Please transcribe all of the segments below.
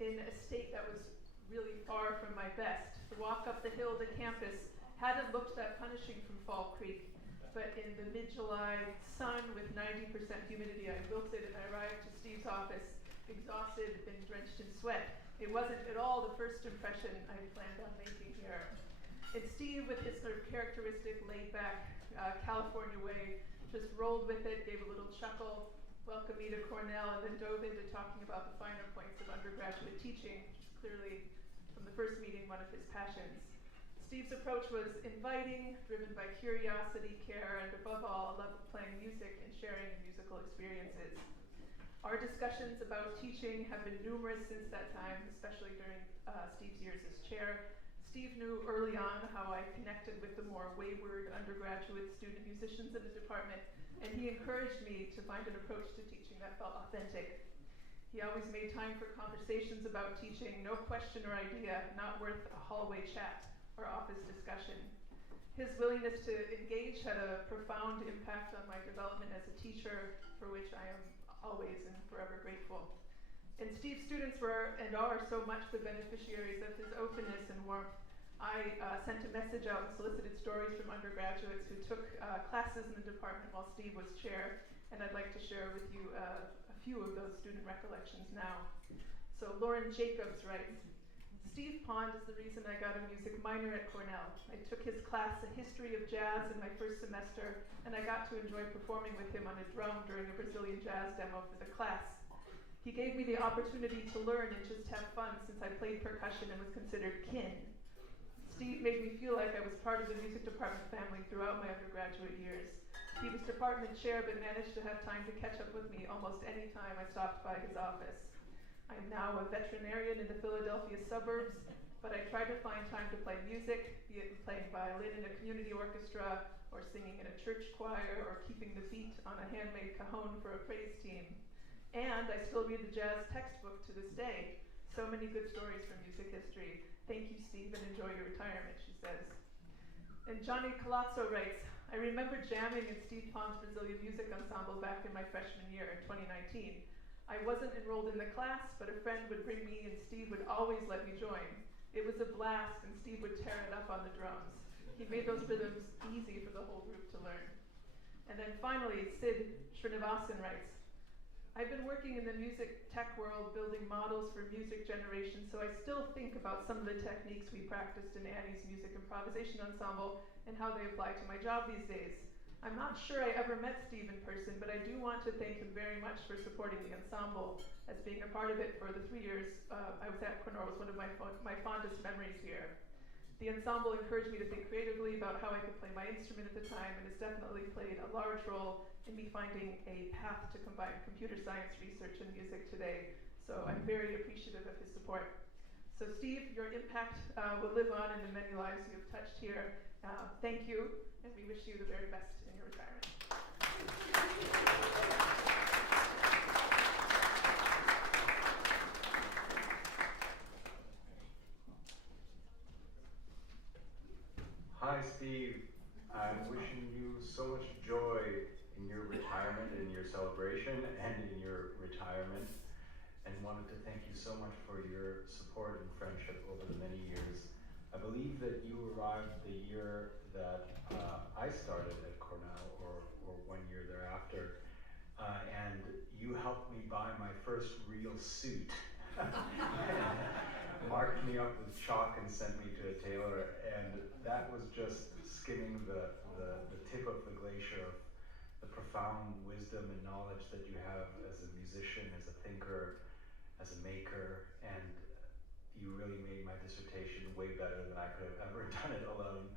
in a state that was really far from my best. The walk up the hill to campus hadn't looked that punishing from Fall Creek, but in the mid-July sun with 90% humidity, I wilted and I arrived to Steve's office, exhausted and drenched in sweat. It wasn't at all the first impression I planned on making here. And Steve, with his sort of characteristic laid-back California way, just rolled with it, gave a little chuckle, welcomed me to Cornell, and then dove into talking about the finer points of undergraduate teaching, which is clearly, from the first meeting, one of his passions. Steve's approach was inviting, driven by curiosity, care, and above all, a love of playing music and sharing musical experiences. Our discussions about teaching have been numerous since that time, especially during Steve's years as chair. Steve knew early on how I connected with the more wayward undergraduate student musicians in the department, and he encouraged me to find an approach to teaching that felt authentic. He always made time for conversations about teaching, no question or idea not worth a hallway chat or office discussion. His willingness to engage had a profound impact on my development as a teacher, for which I am always and forever grateful. And Steve's students were and are so much the beneficiaries of his openness and warmth. I sent a message out and solicited stories from undergraduates who took classes in the department while Steve was chair, and I'd like to share with you a few of those student recollections now. So Lauren Jacobs writes, Steve Pond is the reason I got a music minor at Cornell. I took his class, A History of Jazz, in my first semester, and I got to enjoy performing with him on a drum during a Brazilian jazz demo for the class. He gave me the opportunity to learn and just have fun since I played percussion and was considered kin. Steve made me feel like I was part of the music department family throughout my undergraduate years. He was department chair, but managed to have time to catch up with me almost any time I stopped by his office. I'm now a veterinarian in the Philadelphia suburbs, but I try to find time to play music, be it playing violin in a community orchestra, or singing in a church choir, or keeping the beat on a handmade cajon for a praise team. And I still read the jazz textbook to this day. So many good stories from music history. Thank you, Steve, and enjoy your retirement, she says. And Johnny Colazzo writes, I remember jamming in Steve Pond's Brazilian Music Ensemble back in my freshman year in 2019. I wasn't enrolled in the class, but a friend would bring me and Steve would always let me join. It was a blast, and Steve would tear it up on the drums. He made those rhythms easy for the whole group to learn. And then finally, Sid Srinivasan writes, I've been working in the music tech world building models for music generation, so I still think about some of the techniques we practiced in Annie's Music Improvisation Ensemble and how they apply to my job these days. I'm not sure I ever met Steve in person, but I do want to thank him very much for supporting the ensemble, as being a part of it for the 3 years I was at Cornell was one of my fondest memories here. The ensemble encouraged me to think creatively about how I could play my instrument at the time, and has definitely played a large role in me finding a path to combine computer science research and music today. So I'm very appreciative of his support. So Steve, your impact will live on in the many lives you have touched here. Thank you, and we wish you the very best in your retirement. Hi, Steve. I'm wishing you so much joy in your retirement, in your celebration, and in your retirement, and wanted to thank you so much for your support and friendship over the many years. I believe that you arrived the year that I started at Cornell, or 1 year thereafter, and you helped me buy my first real suit. Marked me up with chalk and sent me to a tailor, and that was just skimming the tip of the glacier of the profound wisdom and knowledge that you have as a musician, as a thinker, as a maker, and you really made my dissertation way better than I could have ever done it alone.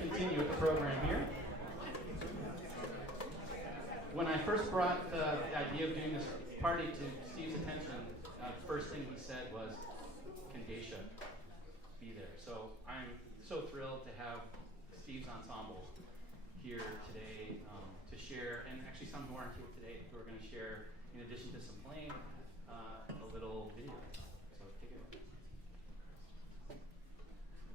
continue with the program here. When I first brought the idea of doing this party to Steve's attention, the first thing he said was, "Can Geisha be there?" So I'm so thrilled to have Steve's ensemble here today to share, and actually some who aren't here today who are going to share, in addition to some playing, a little video. So take it away.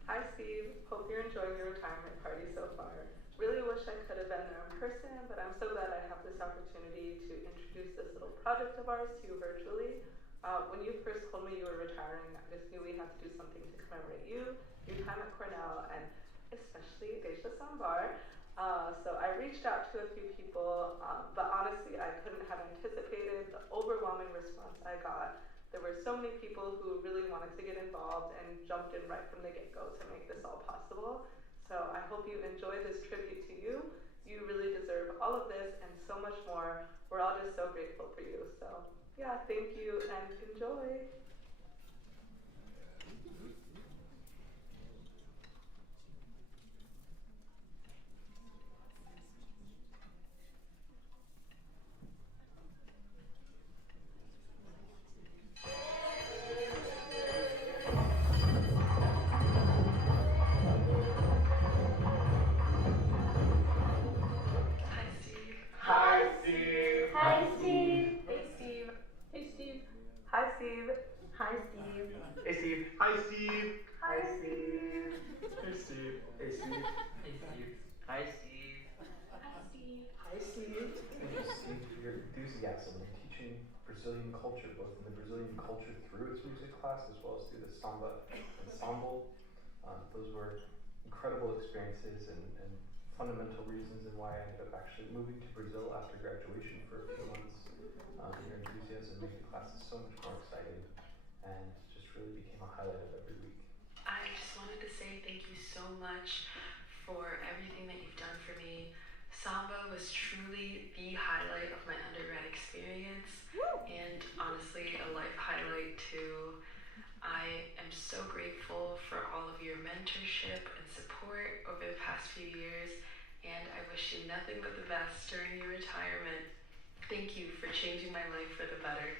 Hi Steve, hope you're enjoying your retirement party so far. Really wish I could have been there in person, but I'm so glad I have this opportunity to introduce this little project of ours to you virtually. When you first told me you were retiring, I just knew we had to do something to commemorate you, your time at Cornell, and especially Geisha Sambar. So I reached out to a few people, but honestly I couldn't have anticipated the overwhelming response I got. There were so many people who really wanted to get involved and jumped in right from the get-go to make this all possible. So I hope you enjoy this tribute to you. You really deserve all of this and so much more. We're all just so grateful for you. So yeah, thank you and enjoy. Hi Steve. Hi, Steve. Hey Steve. Hey, Steve. Hi Steve. Hi, Steve. Hey Steve. Hi, Steve. Hi Steve. Hey, Steve. Hey Steve. Hey Steve. Hi Steve. Hi Steve. Thank you, Steve, for your enthusiasm in teaching Brazilian culture, both in the Brazilian culture through its music class as well as through the samba ensemble. Those were incredible experiences and fundamental reasons in why I ended up actually moving to Brazil after graduation for a few months. Your enthusiasm made the classes so much more exciting and just really became a highlight of every week. I just wanted to say thank you so much for everything that you've done for me. Samba was truly the highlight of my undergrad experience, and honestly a life highlight too. I am so grateful for all of your mentorship and support over the past few years, and I wish you nothing but the best during your retirement. Thank you for changing my life for the better.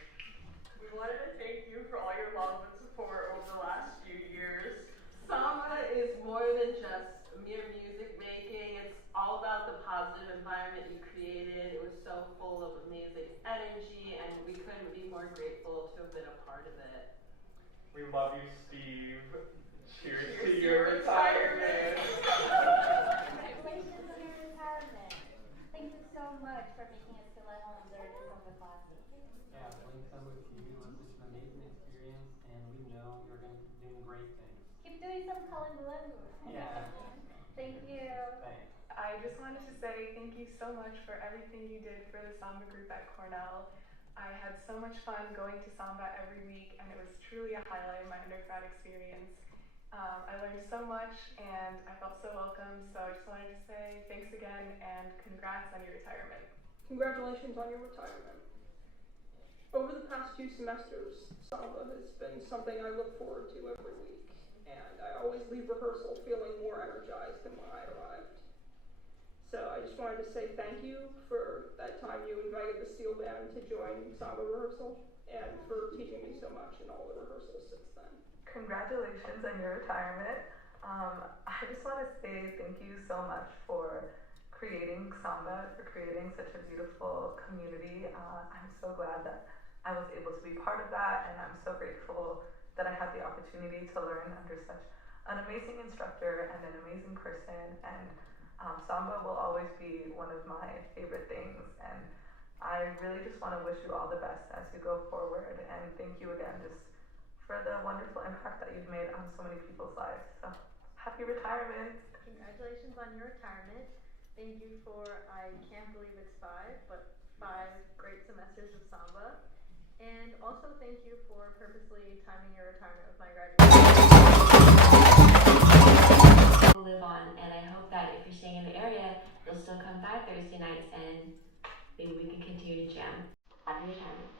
We wanted to thank you for all your love and support over the last few years. Samba is more than just mere music making. It's all about the positive environment you created. It was so full of amazing energy, and we couldn't be more grateful to have been a part of it. We love you, Steve. Cheers to to your retirement. Congratulations on your retirement. Thank you so much for making us feel at home during some of the classes. Yeah, playing Samba with you was such an amazing experience, and we know you're going to be doing great things. Keep doing some kalimbalangu. Yeah. Thank you. Thanks. I just wanted to say thank you so much for everything you did for the Samba group at Cornell. I had so much fun going to Samba every week, and it was truly a highlight of my undergrad experience. I learned so much, and I felt so welcome, so I just wanted to say thanks again, and congrats on your retirement. Congratulations on your retirement. Over the past 2 semesters, Samba has been something I look forward to every week, and I always leave rehearsal feeling more energized than when I arrived. So I just wanted to say thank you for that time you invited the steel band to join Samba rehearsal, and for teaching me so much in all the rehearsals since then. Congratulations on your retirement. I just want to say thank you so much for creating Samba, for creating such a beautiful community. I'm so glad that I was able to be part of that, and I'm so grateful that I had the opportunity to learn under such an amazing instructor and an amazing person, and Samba will always be one of my favorite things, and I really just want to wish you all the best as you go forward, and thank you again just for the wonderful impact that you've made on so many people's lives. So, happy retirement. Congratulations on your retirement. Thank you for, I can't believe it's 5, but 5 great semesters of Samba. And also thank you for purposely timing your retirement with my graduation. Live on, and I hope that if you're staying in the area, you'll still come by Thursday nights and maybe we can continue to jam. Happy retirement.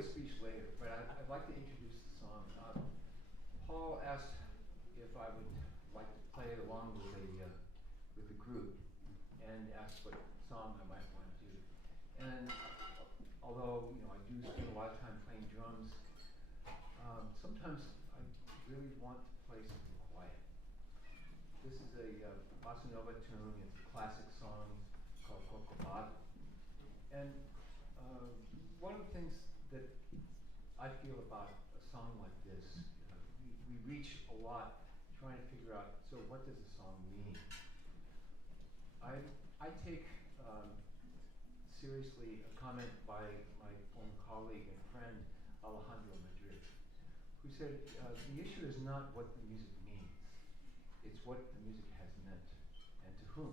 a speech later, but I'd like to introduce the song. Paul asked if I would like to play it along with the group, and asked what song I might want to do. And although I do spend a lot of time playing drums, sometimes I really want to play something quiet. This is a bossa nova tune. It's a classic song called Corcovado. And one of the things that I feel about a song like this, we reach a lot trying to figure out, so what does a song mean? I take seriously a comment by my former colleague and friend Alejandro Madrid, who said the issue is not what the music means, it's what the music has meant and to whom.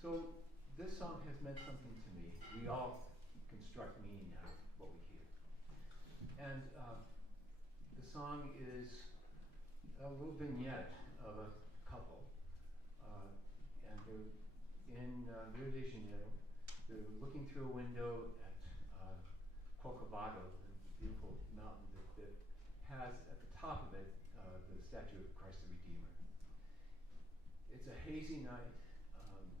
So this song has meant something to me. We all construct meaning out of what we hear. And the song is a little vignette of a couple, and they're in Rio de Janeiro. They're looking through a window at Corcovado, the beautiful mountain that has at the top of it the statue of Christ the Redeemer. It's a hazy night.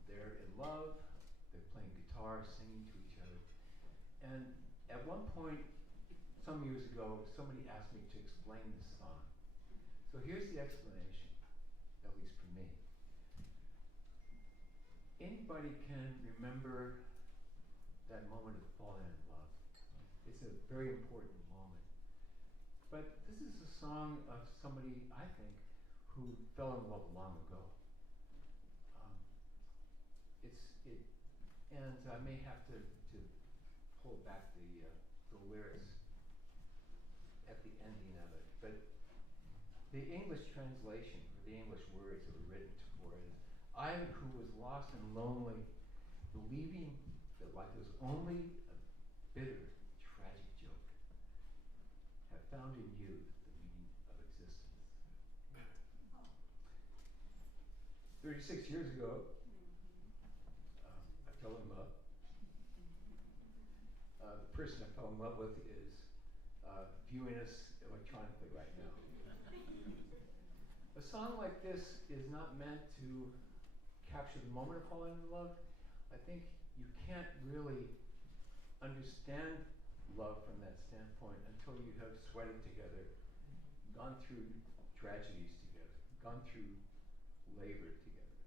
They're in love. They're playing guitar, singing to each other. And at one point, some years ago, somebody asked me to explain this song. So here's the explanation, at least for me. Anybody can remember that moment of falling in love. It's a very important moment. But this is a song of somebody, I think, who fell in love long ago. And I may have to pull back the lyrics at the ending of it. But the English translation, or the English words that were written for it, is, I who was lost and lonely, believing that life was only a bitter, tragic joke, have found in you the meaning of existence. 36 years ago, I fell in love. The person I fell in love with is viewing us electronically right now. A song like this is not meant to capture the moment of falling in love. I think you can't really understand love from that standpoint until you have sweated together, gone through tragedies together, gone through labor together,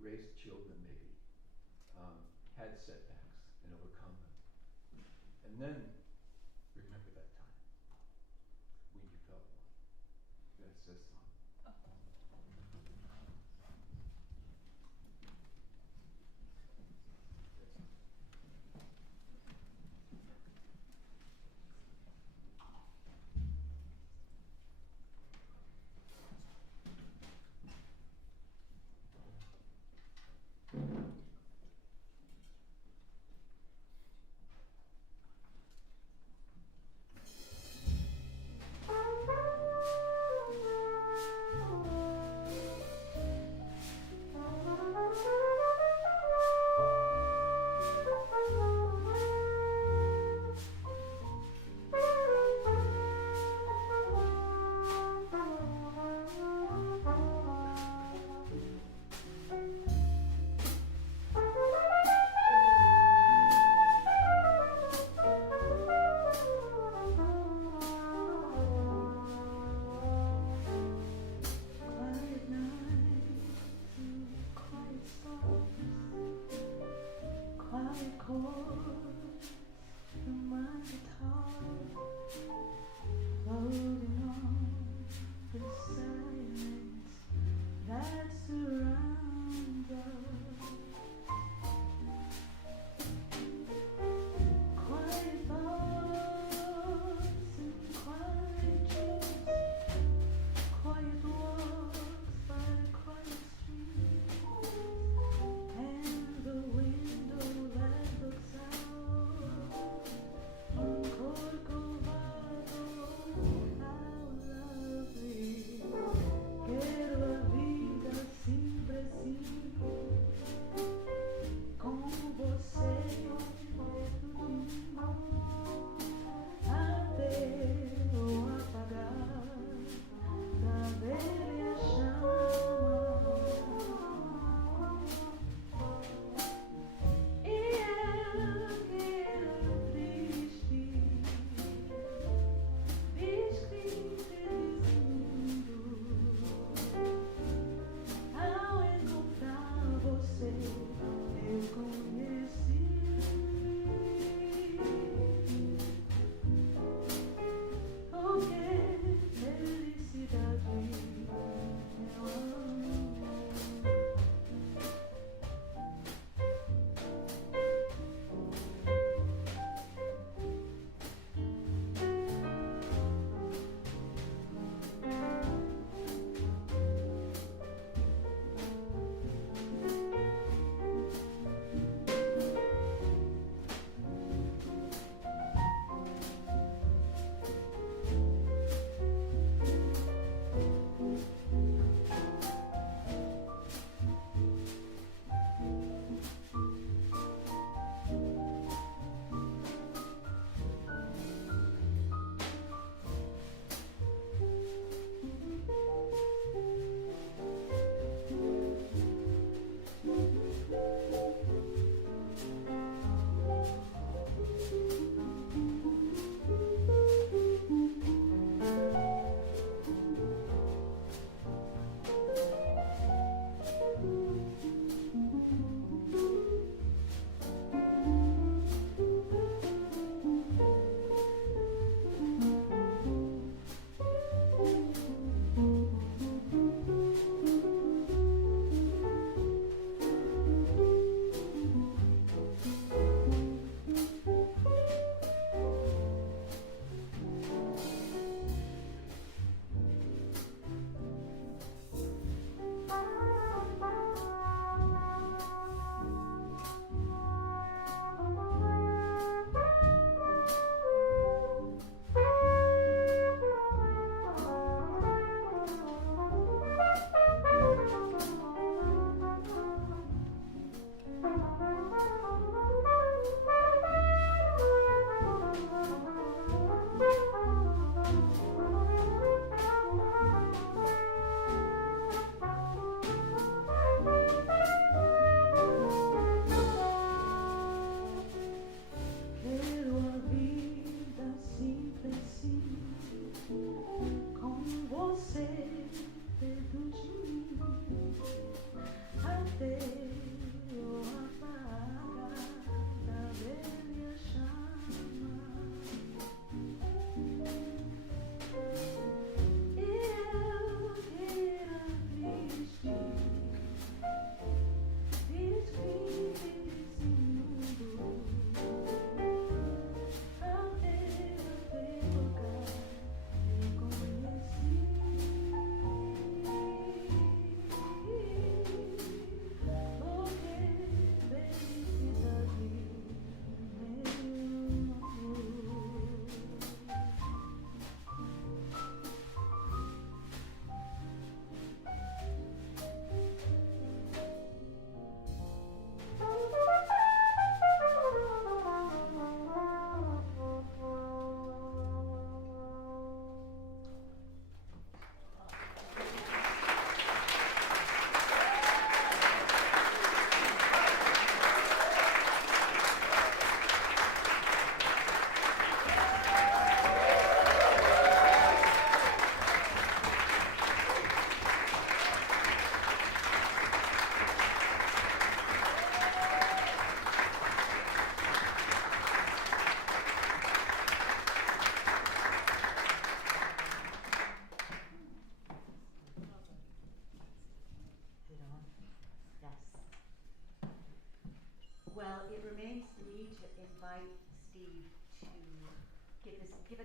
raised children maybe, had setbacks and overcome them. And then remember that time when you felt love. That's this song.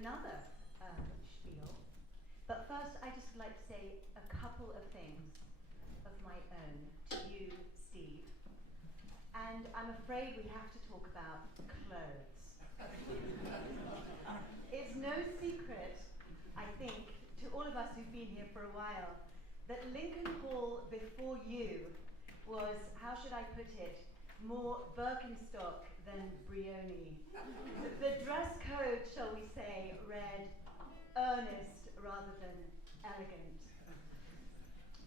another spiel. But first, I just would like to say a couple of things of my own to you, Steve. And I'm afraid we have to talk about clothes. It's no secret, I think, to all of us who've been here for a while, that Lincoln Hall before you was, how should I put it, more Birkenstock than Brioni. The dress code, shall we say, read earnest rather than elegant.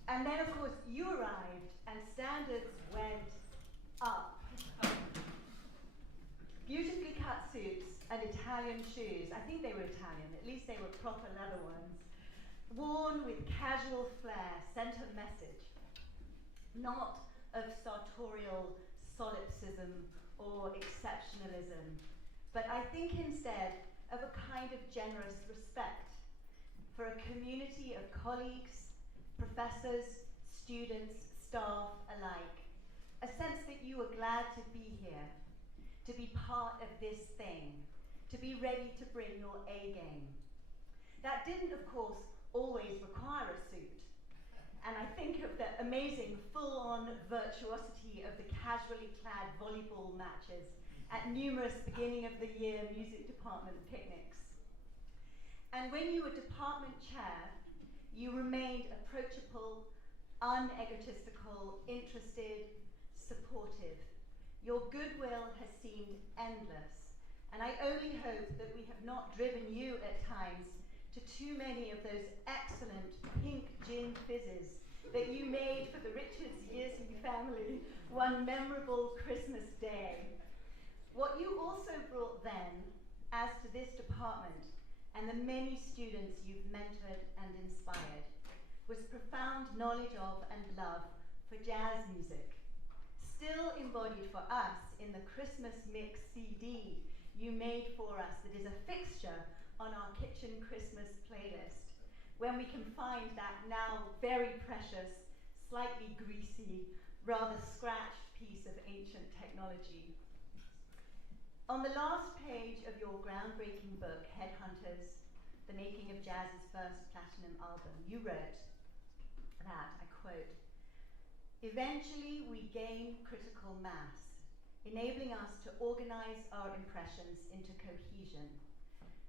And then, of course, you arrived and standards went up. Beautifully cut suits and Italian shoes. I think they were Italian, at least they were proper leather ones. Worn with casual flair, sent a message, not of sartorial solipsism or exceptionalism, but I think instead of a kind of generous respect for a community of colleagues, professors, students, staff alike. A sense that you were glad to be here, to be part of this thing, to be ready to bring your A game. That didn't, of course, always require a suit. And I think of the amazing full-on virtuosity of the casually clad volleyball matches at numerous beginning of the year music department picnics. And when you were department chair, you remained approachable, unegotistical, interested, supportive. Your goodwill has seemed endless, and I only hope that we have not driven you at times to too many of those excellent pink gin fizzes that you made for the Richards Yearsley family one memorable Christmas day. What you also brought then, as to this department and the many students you've mentored and inspired, was profound knowledge of and love for jazz music, still embodied for us in the Christmas Mix CD you made for us that is a fixture on our kitchen Christmas playlist, when we can find that now very precious, slightly greasy, rather scratched piece of ancient technology. On the last page of your groundbreaking book, Headhunters, The Making of Jazz's First Platinum Album, you wrote that, I quote, "Eventually we gain critical mass, enabling us to organize our impressions into cohesion.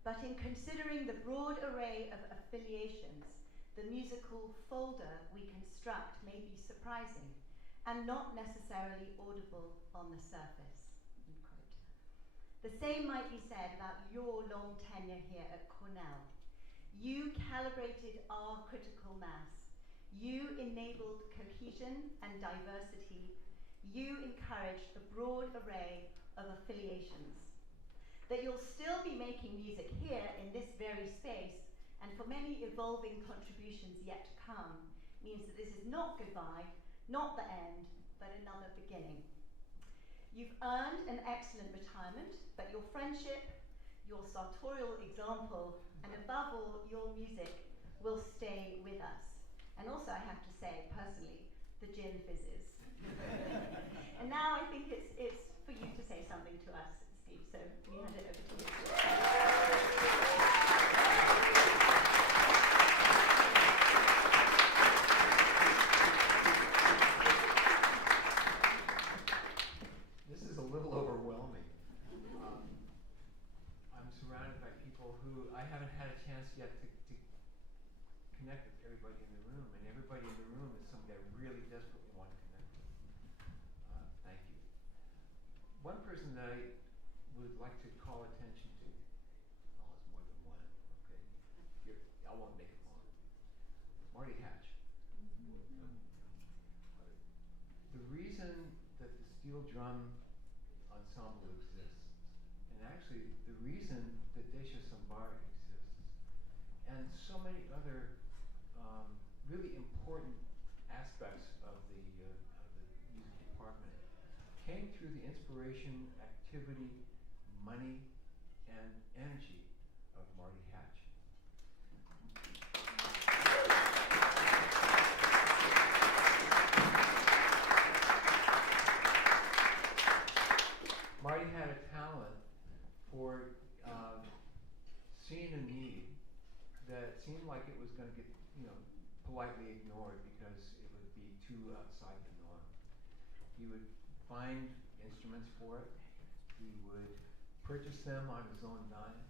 But in considering the broad array of affiliations, the musical folder we construct may be surprising and not necessarily audible on the surface." End quote. The same might be said about your long tenure here at Cornell. You calibrated our critical mass. You enabled cohesion and diversity. You encouraged a broad array of affiliations. That you'll still be making music here in this very space, and for many evolving contributions yet to come, means that this is not goodbye, not the end, but another beginning. You've earned an excellent retirement, but your friendship, your sartorial example, and above all, your music will stay with us. And also, I have to say, personally, the gin fizzes. And now I think it's for you to say something to us, Steve, so can you hand it over to you? This is a little overwhelming. I'm surrounded by people who I haven't had a chance yet to connect with everybody in the room, and everybody in the room is somebody I really desperately want to connect with. Thank you. One person that I would like to call attention to, oh, it's more than one, okay? I won't make it long. Marty Hatch. The reason that the steel drum ensemble exists, and actually the reason that Desha Sambar exists, and so many other really important aspects of the music department came through the inspiration, activity, money, and energy of Marty Hatch. Marty had a talent for seeing a seemed like it was going to get, politely ignored because it would be too outside the norm. He would find instruments for it. He would purchase them on his own dime.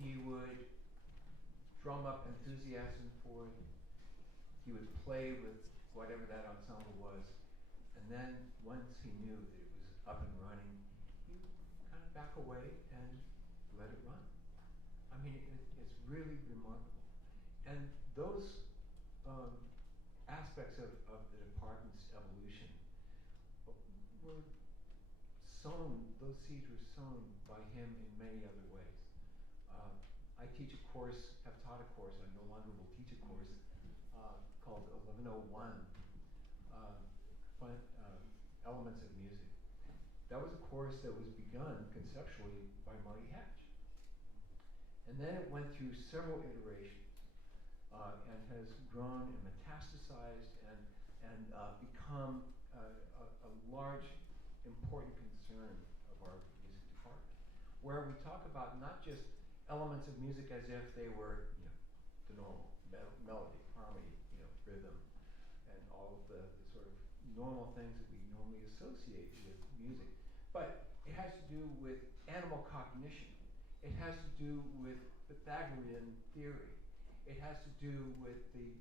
He would drum up enthusiasm for it. He would play with whatever that ensemble was. And then once he knew that it was up and running, he would kind of back away and let it run. I mean, it's really remarkable. And those aspects of the department's evolution were sown, those seeds were sown by him in many other ways. I teach a course, have taught a course, I no longer will teach a course, called 1101, Elements of Music. That was a course that was begun conceptually by Marty Hatch. And then it went through several iterations and has grown and metastasized and become a large, important concern of our music department, where we talk about not just elements of music as if they were, the normal melody, harmony, rhythm, and all of the sort of normal things that we normally associate with music, but it has to do with animal cognition. It has to do with Pythagorean theory. It has to do with the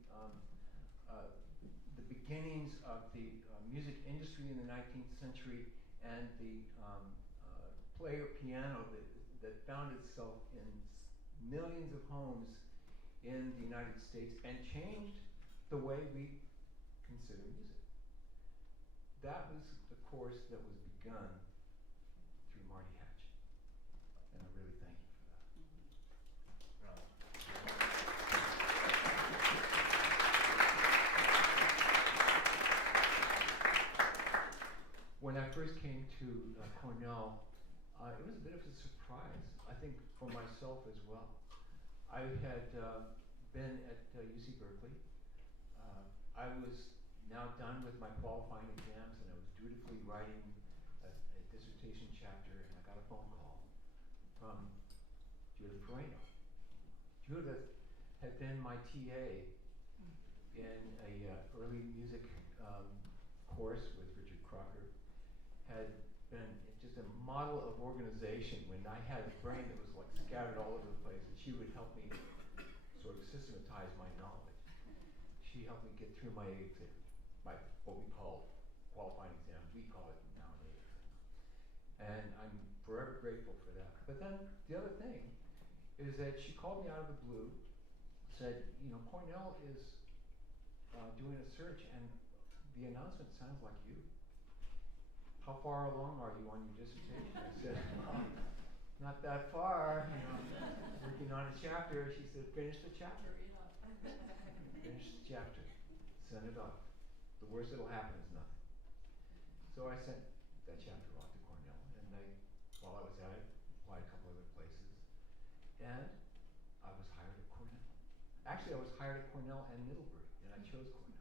beginnings of the music industry in the 19th century and the player piano that found itself in millions of homes in the United States and changed the way we consider music. That was the course that was begun through Marty Hatch. And I really thank you for that. When I first came to Cornell, it was a bit of a surprise, I think, for myself as well. I had been at UC Berkeley. I was now done with my qualifying exams, and I was dutifully writing a dissertation chapter, and I got a phone call from Judith Moreno. Judith had been my TA in a early music course with Richard Crocker, had been just a model of organization when I had a brain that was like scattered all over the place, and she would help me sort of systematize my knowledge. She helped me get through my what we call qualifying exams. We call it nowadays. And I'm forever grateful for that. But then the other thing is that she called me out of the blue, said, Cornell is doing a search, and the announcement sounds like you. How far along are you on your dissertation? I said, not that far, working on a chapter. She said, finish the chapter. Finish the chapter. Send it off. The worst that'll happen is nothing. So I sent that chapter off to Cornell, and while I was at it, applied a couple other places, and I was hired at Cornell. Actually, I was hired at Cornell and Middlebury, and I chose Cornell.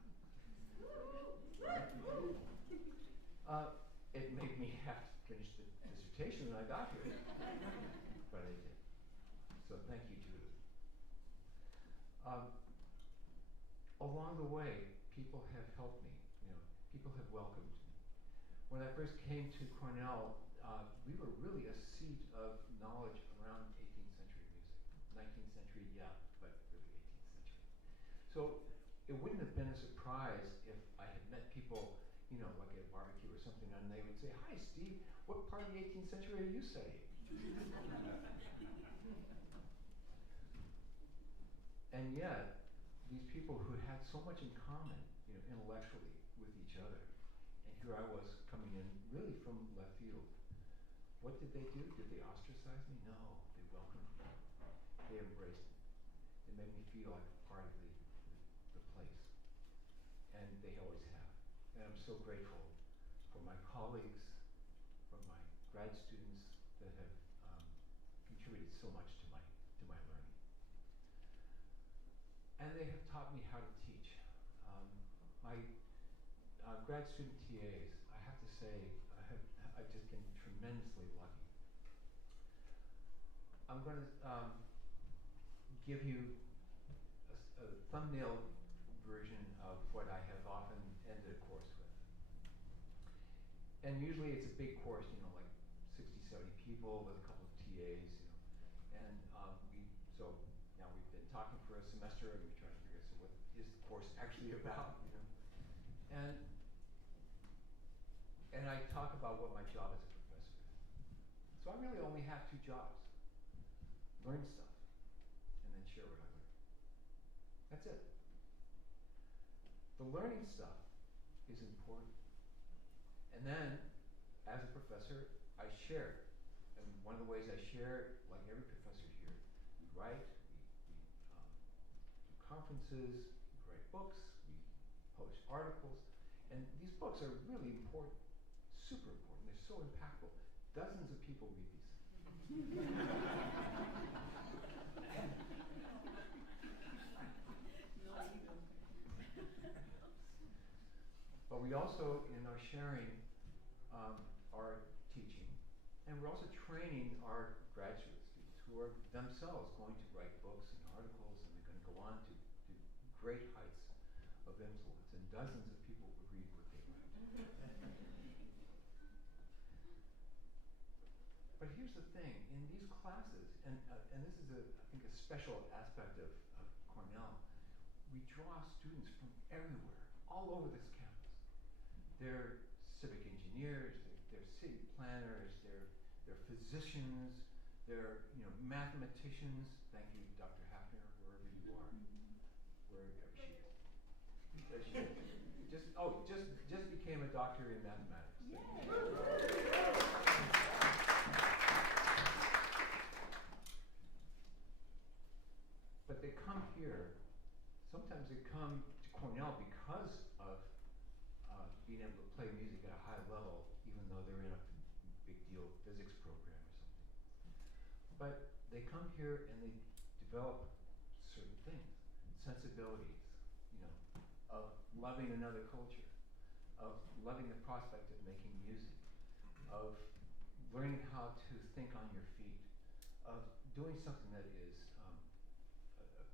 It made me have to finish the dissertation when I got here, but I did. So thank you, Judith. Along the way, people have helped me. People have welcomed me. When I first came to Cornell, we were really a seat of knowledge around 18th century music. 19th century, yeah, but really 18th century. So it wouldn't have been a surprise if I had met people, like at a barbecue or something, and they would say, "Hi, Steve, what part of the 18th century are you studying?" And yet, these people who had so much in common, intellectually with each other, and here I was coming in really from left field. What did they do? Did they ostracize me? No, they welcomed me. They embraced me. They made me feel like a part of the place, and they always have. And I'm so grateful for my colleagues, for my grad students that have contributed so much to my learning. And they have taught me how to teach. My grad student TAs, I have to say, I've just been tremendously lucky. I'm going to give you a thumbnail version of what I have often ended a course with. And usually it's a big course, you know, like 60, 70 people with a couple of TAs, you know. And so now we've been talking for a semester and we're trying to figure out, so what is the course actually about, you know? And I talk about what my job as a professor is. So I really only have two jobs. Learn stuff and then share what I learned. That's it. The learning stuff is important. And then, as a professor, I share. And one of the ways I share, like every professor here, we write, we do conferences, we write books, we publish articles. And these books are really important, super important. They're so impactful. Dozens of people read these things. But we also, in our sharing, are teaching, and we're also training our graduate students who are themselves going to write books and articles, and they're going to go on to great heights of influence, and dozens of people will read what they write. But here's the thing, in these classes, and this is, I think, a special aspect of Cornell, we draw students from everywhere, all over this campus. They're civic engineers, they're city planners, they're physicians, they're mathematicians. Thank you, Dr. Hafner, wherever you are, wherever she is. There she is. Just became a doctor in mathematics. But they come here. Sometimes they come to Cornell because of being able to play music at a high level, even though they're in a big deal physics program or something. But they come here and they develop certain things, sensibilities, of loving another culture, of loving the prospect of making music, of learning how to think on your feet, of doing something that is a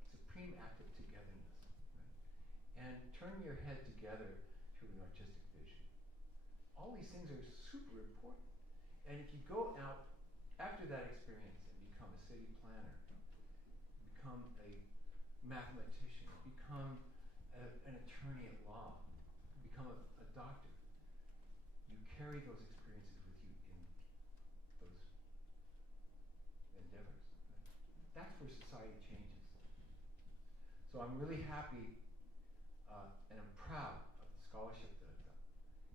supreme act of togetherness, right? And turning your head together to an artistic vision. All these things are super important. And if you go out after that experience and become a city planner, become a mathematician, become an attorney at law, become a doctor, you carry those experiences with you in those endeavors. Right? That's where society changes. So I'm really happy and I'm proud of the scholarship that I've done.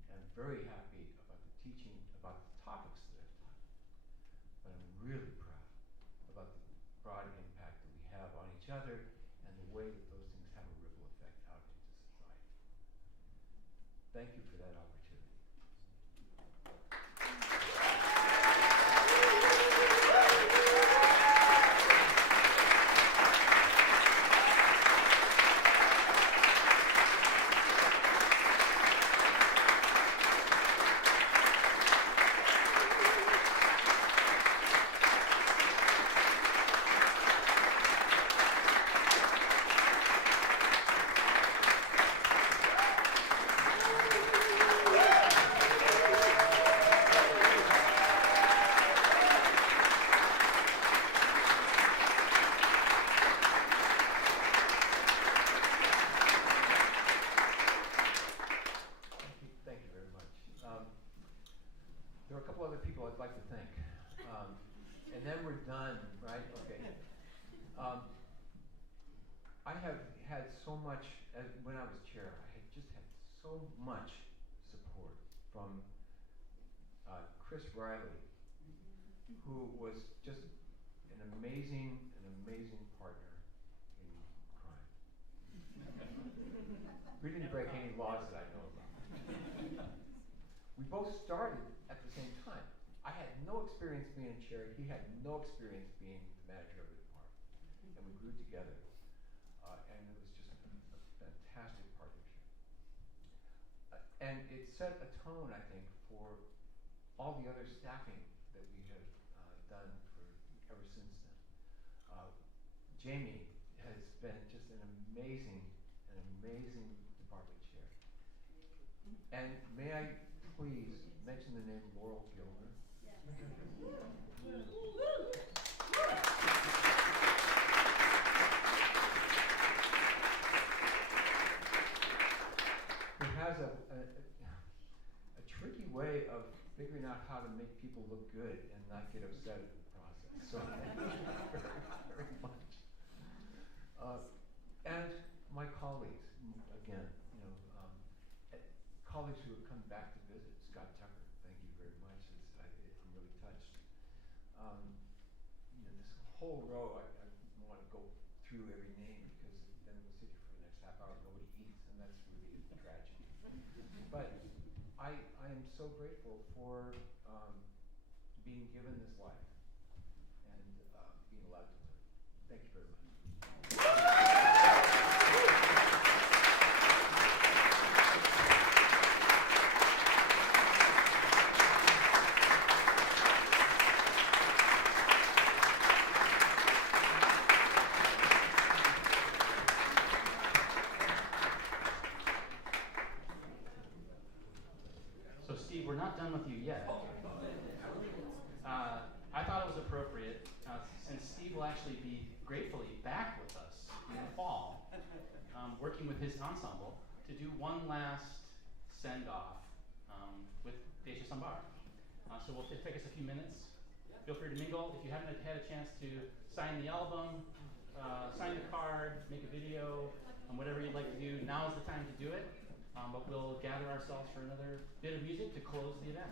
And I'm very happy about the teaching, about the topics that I've taught. But I'm really proud about the broad impact that we have on each other and the way that those things have a ripple effect out into society. Thank you for that opportunity. There are a couple other people I'd like to thank. And then we're done, right? Okay. I have had so much, when I was chair, I had just had so much support from Chris Riley, who was just an amazing partner in crime. We didn't break any laws that I know about. We both started at the same time. I had no experience being a chair. He had no experience being the manager of the department. And we grew together. And it was just a fantastic partnership. And it set a tone, I think, for all the other staffing that we have done ever since then. Jamie has been just an amazing department chair. And may I please mention the name Laurel Gilmer? Who has a tricky way of figuring out how to make people look good and not get upset at the process. So thank you very much. And my colleagues, again, colleagues who have come back to visit. Scott Tucker, thank you very much. I'm really touched. This whole row, I don't want to go through every name because then we'll sit here for the next half hour and nobody eats, and that's really a tragedy. But I am so grateful for being given this life and being allowed to live. Thank you very much. So Steve, we're not done with you yet. I thought it was appropriate, since Steve will actually be gratefully back with us in the fall, working with his ensemble, to do one last send-off with Desha Sambar. So we'll take us a few minutes. Feel free to mingle. If you haven't had a chance to sign the album, sign the card, make a video, whatever you'd like to do, now is the time to do it. But we'll gather ourselves for another bit of music to close the event.